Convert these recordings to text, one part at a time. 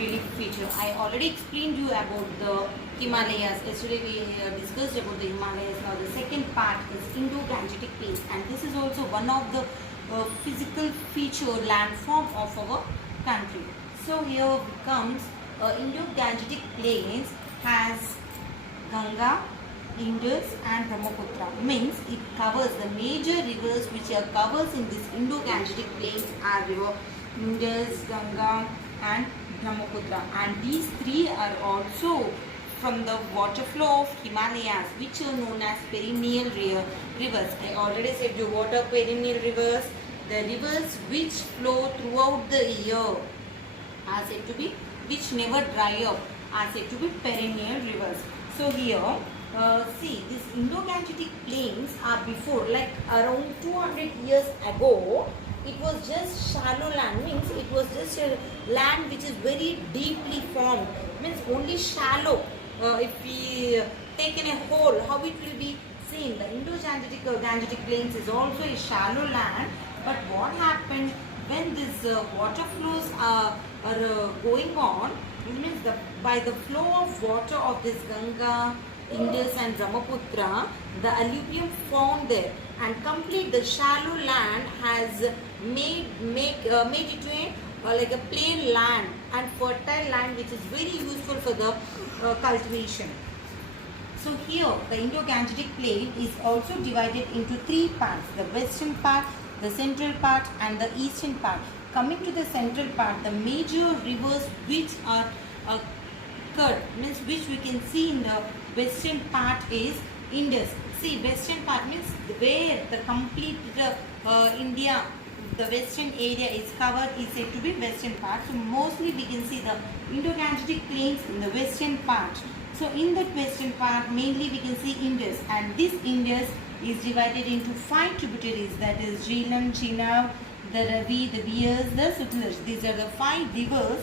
relief feature. I already explained you about the Himalayas. Yesterday we discussed about the Himalayas. Now the second part is Indo-Gangetic Plains, and this is also one of the physical feature landform of our country. So here comes Indo-Gangetic Plains has Ganga, Indus and Brahmaputra. Means it covers the major rivers which are covers in this Indo-Gangetic Plains are river Indus, Ganga and Brahmaputra, and these three are also from the water flow of Himalayas, which are known as perennial rivers. I already said you what are perennial rivers. The rivers which flow throughout the year are said to be, which never dry up, are said to be perennial rivers. So here see, these Indo-Gangetic Plains are before, like around 200 years ago, it was just shallow land. Means it was just a land which is very deeply formed. Means only shallow. If we take in a hole, how it will be seen? The Indo-Gangetic Plains is also a shallow land. But what happened when these water flows are going on? It means by the flow of water of this Ganga, Indus and Brahmaputra, the alluvium found there and complete the shallow land has made it to like a plain land and fertile land which is very useful for the cultivation. So here the Indo-Gangetic Plain is also divided into three parts: the western part, the central part and the eastern part. Coming to the central part, the major rivers which are means which we can see in the western part is Indus. See, western part means where the complete India, the western area is covered is said to be western part. So mostly we can see the Indo-Gangetic Plains in the western part. So in that western part mainly we can see Indus, and this Indus is divided into 5 tributaries, that is Jhelum, Chenab, the Ravi, the Beas, the Sutlej. These are the 5 rivers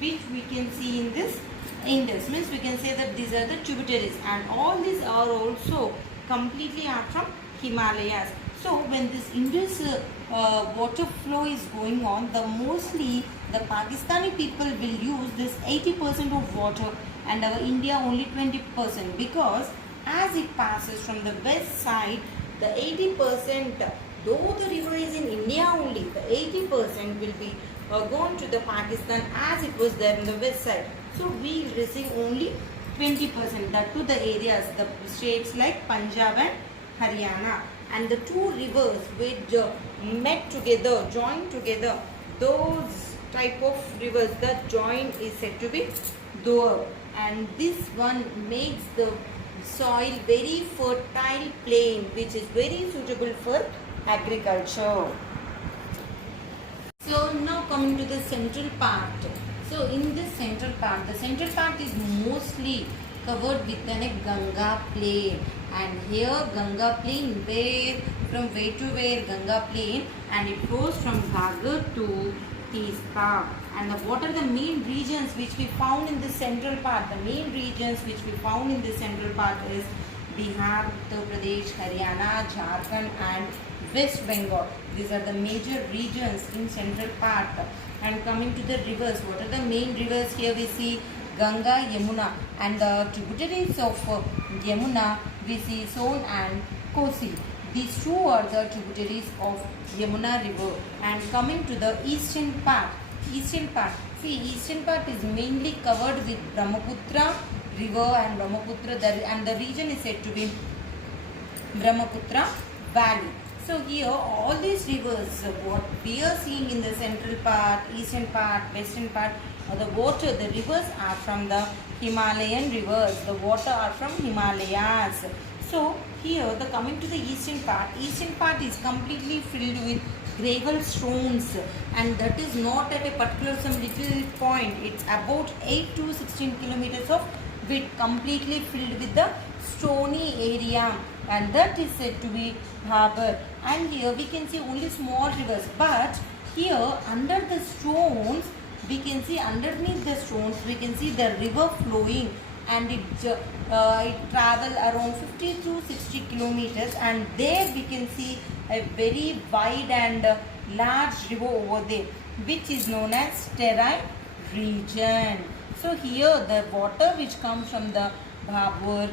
which we can see in this Indus. Means we can say that these are the tributaries, and all these are also completely are from Himalayas. So when this Indus water flow is going on, the mostly the Pakistani people will use this 80% of water and our India only 20%, because as it passes from the west side, the 80%, though the river is in India only, the 80% will be gone to the Pakistan as it was there in the west side. So we will receive only 20%, that to the areas, the states like Punjab and Haryana. And the two rivers which met together, joined together, those type of rivers that join is said to be Doab. And this one makes the soil very fertile plain which is very suitable for agriculture. So now coming to the central part. So in this central part, the central part is mostly covered with a Ganga plain, and here Ganga plain, where from where to where Ganga plain, and it goes from Ghagar to Teesta. And what are the main regions which we found in the central part? The main regions which we found in the central part is Bihar, Uttar Pradesh, Haryana, Jharkhand and West Bengal. These are the major regions in central part. And coming to the rivers, what are the main rivers? Here we see Ganga, Yamuna, and the tributaries of Yamuna we see Son and Kosi. These two are the tributaries of Yamuna river. And coming to the eastern part, eastern part is mainly covered with Brahmaputra river and Brahmaputra, and the region is said to be Brahmaputra Valley. So here all these rivers, what we are seeing in the central part, eastern part, western part, the water, the rivers are from the Himalayan rivers. The water are from Himalayas. So here the coming to the eastern part is completely filled with gravel stones, and that is not at a particular some little point. It's about 8 to 16 kilometers of width, completely filled with the stony area, and that is said to be Bhagar. And here we can see only small rivers, but here under the stones we can see, underneath the stones we can see the river flowing, and it travel around 50 to 60 kilometers, and there we can see a very wide and large river over there, which is known as Terai region. So here the water which comes from the Bhabur,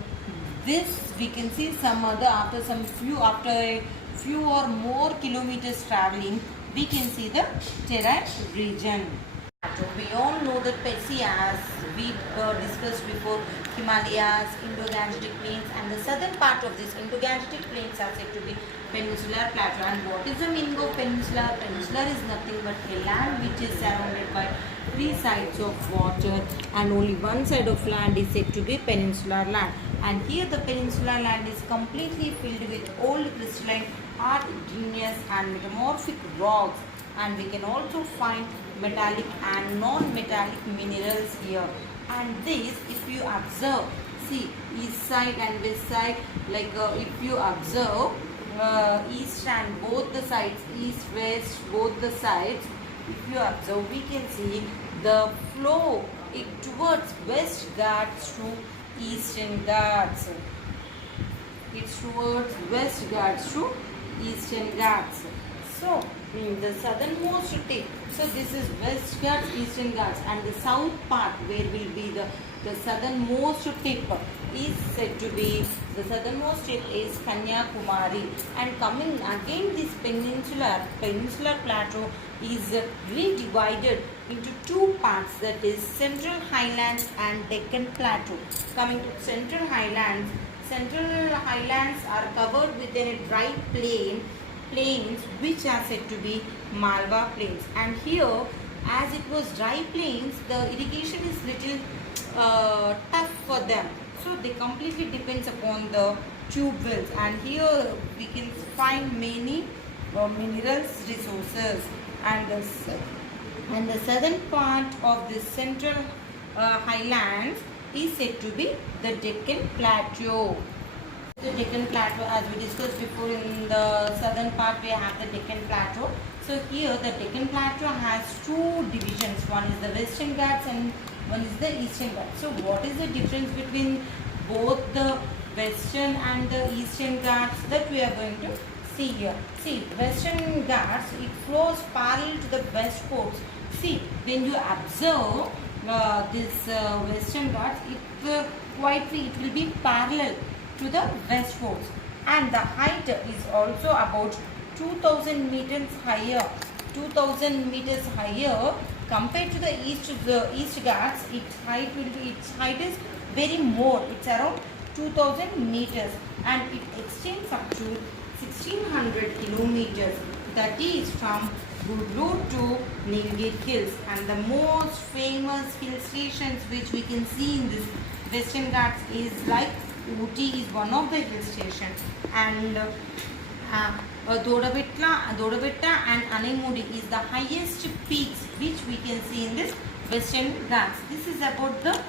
this we can see some other after a few or more kilometers traveling, we can see the Terai region. We all know that Persia, as we discussed before, Himalayas, Indo-Gangetic plains, and the southern part of this Indo-Gangetic plains are said to be peninsular plateau. And what is the meaning of peninsular? Peninsular is nothing but a land which is surrounded by three sides of water, and only one side of land is said to be peninsular land. And here the peninsular land is completely filled with old crystalline, hard, igneous and metamorphic rocks, and we can also find metallic and non-metallic minerals here. And this, if you observe, see east side and west side, like if you observe east and both the sides, east, west, both the sides, if you observe, we can see the flow towards West Ghats to Eastern Ghats. It's towards West Ghats to Eastern Ghats. So the southernmost tip, so this is West Ghats, Eastern Ghats, and the south part where will be the southernmost tip is said to be, the southernmost tip is Kanyakumari. And coming again, this peninsular plateau is re-divided into two parts, that is Central Highlands and Deccan Plateau. Coming to Central Highlands are covered within a dry plains which are said to be Malwa plains. And here, as it was dry plains, the irrigation is little tough for them, so they completely depends upon the tube wells. And here we can find many minerals resources. And the southern part of the Central Highlands is said to be the Deccan Plateau. The Deccan Plateau, as we discussed before, in the southern part we have the Deccan Plateau. So here the Deccan Plateau has two divisions. One is the Western Ghats and one is the Eastern Ghats. So what is the difference between both the Western and the Eastern Ghats, that we are going to see here. See, Western Ghats, it flows parallel to the west coast. See, when you observe this Western Ghats, it will be parallel to the west coast, and the height is also about 2000 meters higher. 2000 meters higher compared to the East Ghats. Its height is very more. It's around 2000 meters, and it extends up to 1600 kilometers. That is from Gudlu to Nilgiri Hills. And the most famous hill stations which we can see in this Western Ghats is like Ooty is one of the hill stations, and Dodabetta and Anemudi is the highest peaks which we can see in this Western Ghats. This is about the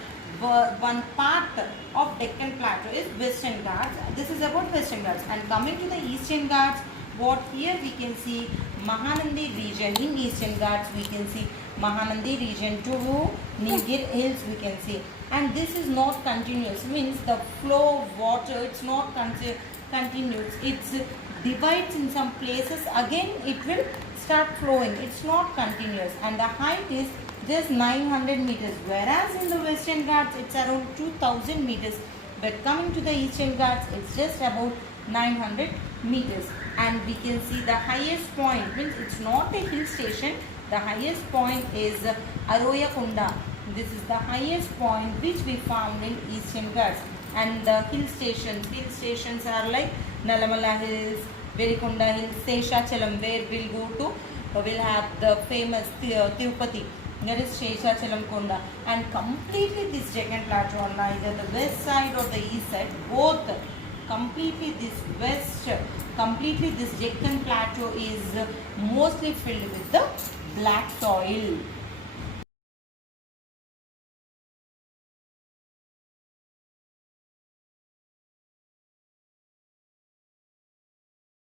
one part of Deccan Plateau is Western Ghats. This is about Western Ghats. And coming to the Eastern Ghats, what here we can see Mahanandi region. In Eastern Ghats we can see Mahanandi region to Nilgiri Hills we can see. And this is not continuous, means the flow of water, it's not continuous. It's divides in some places, again it will start flowing. It's not continuous, and the height is just 900 meters, whereas in the Western Ghats it's around 2000 meters, but coming to the Eastern Ghats it's just about 900 meters. And we can see the highest point, means it's not a hill station, the highest point is Aroya Kunda. This is the highest point which we found in Eastern Ghats. And the hill stations are like Nalamala Hills, Verikonda Hills, Seshachalam, where we'll have the famous Tirupati. There is Seshachalam Konda. And completely this Deccan Plateau on either the west side or the east side, both completely this Deccan Plateau is mostly filled with the black soil.